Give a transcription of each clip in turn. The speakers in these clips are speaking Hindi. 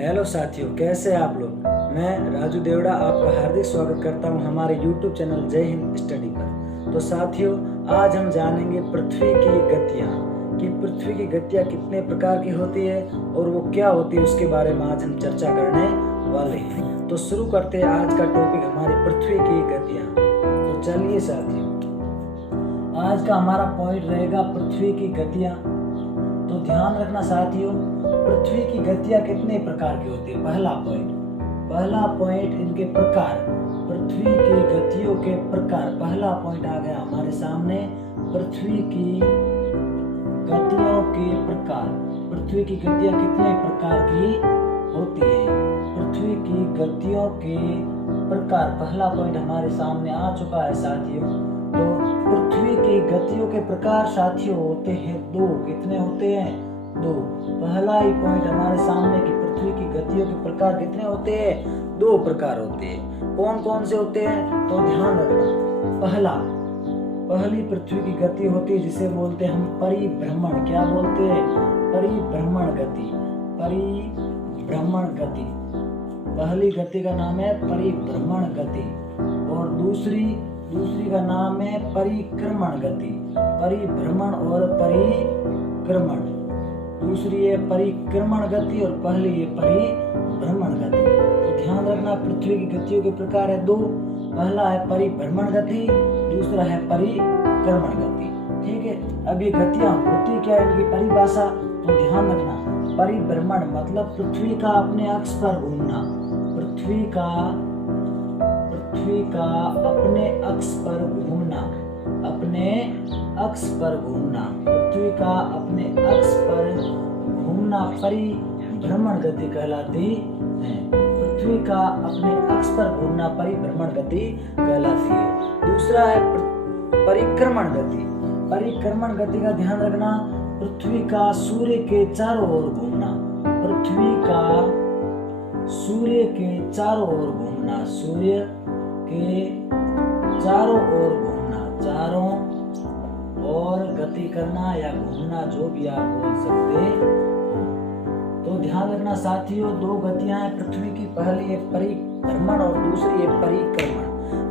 हेलो साथियों, कैसे आप लोग। मैं राजू देवड़ा आपका हार्दिक स्वागत करता हूं हमारे YouTube चैनल जय हिंद स्टडी पर। तो साथियों, आज हम जानेंगे पृथ्वी की गतियां कि पृथ्वी की गतियां कितने प्रकार की होती है और वो क्या होती है, उसके बारे में आज हम चर्चा करने वाले हैं। तो शुरू करते हैं आज का टॉपिक, हमारी पृथ्वी की गतियां। तो चलिए साथियों, आज का हमारा पॉइंट रहेगा पृथ्वी की गतियां। तो ध्यान रखना साथियों, पृथ्वी की गतियां कितने प्रकार की होती है। पहला पॉइंट इनके प्रकार, पृथ्वी की गतियों के प्रकार। पहला पॉइंट आ गया हमारे सामने, पृथ्वी की गतियों के प्रकार। पृथ्वी की गतियां कितने प्रकार की होती है। पृथ्वी की गतियों के प्रकार, पहला पॉइंट हमारे सामने आ चुका है साथियों। तो पृथ्वी की गतियों के प्रकार साथियों होते हैं दो। कितने होते हैं? दो। पहला ही पॉइंट हमारे सामने कि पृथ्वी की गतियों के प्रकार कितने होते हैं? दो प्रकार होते हैं। कौन कौन से होते हैं? तो ध्यान रखना, पहली पृथ्वी की गति होती है जिसे बोलते हैं हम परिभ्रमण। क्या बोलते हैं? परिभ्रमण गति। परिभ्रमण गति, पहली गति का नाम है परिभ्रमण गति। और दूसरी का नाम है परिक्रमण गति। परिभ्रमण और परिक्रमण, दूसरी है परिक्रमण गति और पहली है परिभ्रमण गति। तो ध्यान रखना, पृथ्वी की गतियों के प्रकार है दो। पहला है परिभ्रमण गति, दूसरा है परिक्रमण गति। ठीक है, अब ये गतियां होती क्या है, इनकी परिभाषा तो ध्यान रखना। परिभ्रमण मतलब पृथ्वी का अपने अक्ष पर घूमना। पृथ्वी का अपने अक्ष पर घूमना। अपने अक्ष पर घूमना, पृथ्वी का अपने अक्ष पर घूमना परिभ्रमण गति कहलाती है। पृथ्वी का अपने अक्ष पर घूमना परिभ्रमण गति कहलाती है। दूसरा है परिक्रमण गति। परिक्रमण गति का ध्यान रखना, पृथ्वी का सूर्य के चारों ओर घूमना। पृथ्वी का सूर्य के चारों ओर घूमना। सूर्य के चारों ओर घूमना, चारों ओर गति करना या घूमना, जो भी आप बोल सकते हो। तो ध्यान रखना साथियों, दो गतियां हैं पृथ्वी की। पहली है परिभ्रमण और दूसरी है परिक्रमण।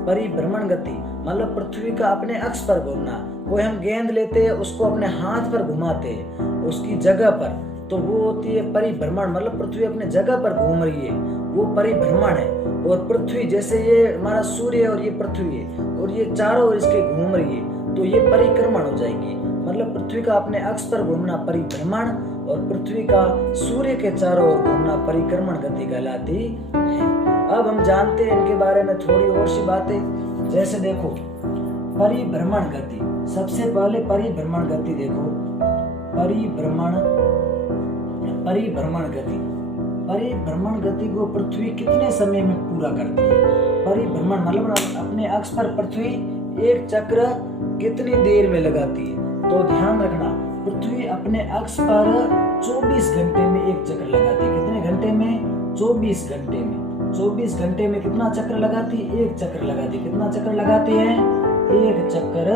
परिभ्रमण गति मतलब पृथ्वी का अपने अक्ष पर घूमना। कोई हम गेंद लेते हैं, उसको अपने हाथ पर घुमाते हैं उसकी जगह पर, तो वो होती है परिभ्रमण। मतलब पृथ्वी अपने जगह पर घूम रही है, वो परिभ्रमण है। और पृथ्वी जैसे ये हमारा सूर्य और ये पृथ्वी है और ये चारों ओर इसके घूम रही है, तो ये परिक्रमण हो जाएगी। मतलब पृथ्वी का अपने अक्ष पर घूमना परिभ्रमण और पृथ्वी का सूर्य के चारों ओर घूमना परिक्रमण गति कहलाती है। अब हम जानते हैं इनके बारे में थोड़ी और सी बातें। जैसे देखो, परिभ्रमण गति, सबसे पहले परिभ्रमण गति देखो। परिभ्रमण गति को पृथ्वी कितने समय में पूरा करती है? परिभ्रमण मतलब अपने अक्ष पर पृथ्वी एक चक्र कितनी देर में लगाती है? तो ध्यान रखना, पृथ्वी अपने अक्ष पर 24 घंटे में एक चक्र लगाती है। कितने घंटे में? 24 घंटे में। 24 घंटे में कितना चक्र लगाती है? एक चक्र लगाती है। कितना चक्र लगाती है? एक चक्र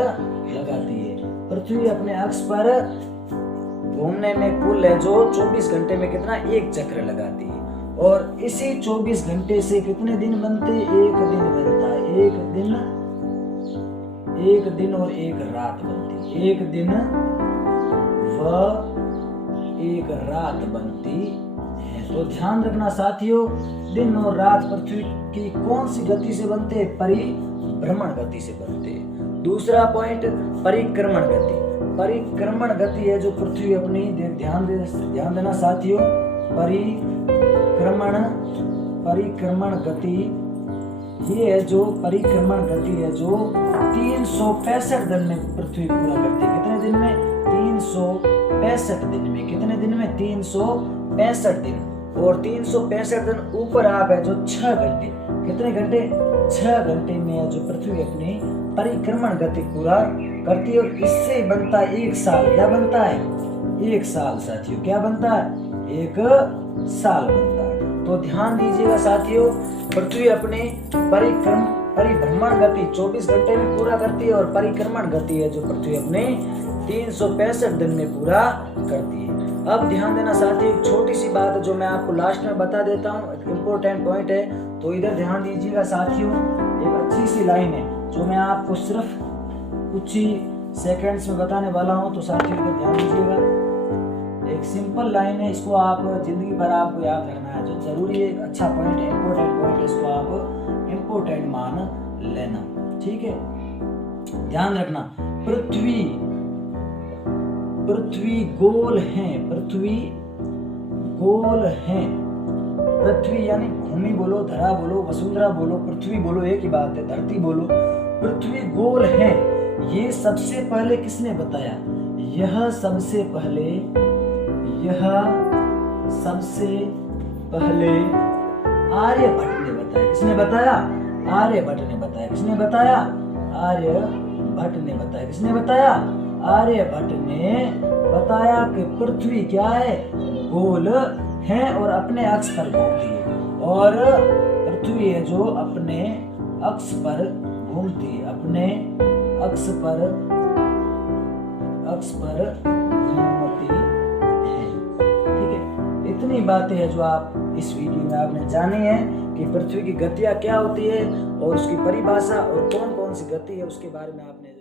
लगाती है। पृथ्वी अपने अक्ष पर घूमने में कुल है जो 24 घंटे में कितना? एक चक्र लगाती है। और इसी 24 घंटे से कितने दिन बनते? एक दिन बनता है। एक दिन और एक रात बनती है। एक दिन व एक रात बनती है। तो ध्यान रखना साथियों, दिन और रात पृथ्वी की कौन सी गति से बनते हैं? परिभ्रमण गति से बनते हैं। दूसरा पॉइंट, परिक्रमण गति। परिक्रमण गति है जो पृथ्वी अपनी, ध्यान देना साथियों, परिक्रमण गति ये है जो परिक्रमण गति है जो 365 दिन में पृथ्वी पूरा करती है। कितने दिन में? 365 दिन में। कितने दिन में? 365 दिन। और 365 दिन ऊपर आ गए जो 6 घंटे। कितने घंटे? 6 घंटे में है जो पृथ्वी अपनी परिक्रमण गति पूरा करती है। और इससे बनता है एक साल। क्या बनता है? एक साल साथियों। क्या बनता है? एक साल बनता है। तो ध्यान दीजिएगा साथियों, पृथ्वी अपने परिभ्रमण गति 24 घंटे में पूरा करती है और परिक्रमण गति है जो पृथ्वी अपने 365 दिन में पूरा करती है। अब ध्यान देना साथियों, एक छोटी सी बात है जो मैं आपको लास्ट में बता देता हूँ, एक इम्पोर्टेंट पॉइंट है, तो इधर ध्यान दीजिएगा साथियों। एक अच्छी सी लाइन है जो मैं आपको सिर्फ कुछ ही सेकंड्स में बताने वाला हूँ, तो साथियों इधर ध्यान दीजिएगा। एक सिंपल लाइन है, इसको आप जिंदगी भर आपको याद रखना है, जो जरूरी है, एक अच्छा पॉइंट है, इम्पोर्टेंट पॉइंट है, इसको आप इम्पोर्टेंट मान लेना, ठीक है। ध्यान रखना, पृथ्वी गोल है, पृथ्वी गोल है। पृथ्वी यानी भूमि बोलो, धरा बोलो, वसुंधरा बोलो, पृथ्वी बोलो, एक ही बात है, धरती बोलो, पृथ्वी गोल है। ये सबसे पहले किसने बताया? यह सबसे पहले आर्यभट्ट ने बताया। किसने बताया? आर्यभट्ट ने बताया। किसने बताया? आर्यभट्ट ने बताया। किसने बताया? आर्यभट्ट ने बताया कि पृथ्वी क्या है? गोल है और अपने अक्ष पर घूमती है, और पृथ्वी है जो अपने अक्ष पर घूमती है, अपने अक्ष पर घूमती है, ठीक है। इतनी बातें हैं जो आप इस वीडियो में आपने जानी है कि पृथ्वी की गतियां क्या होती है और उसकी परिभाषा और कौन कौन सी गति है उसके बारे में आपने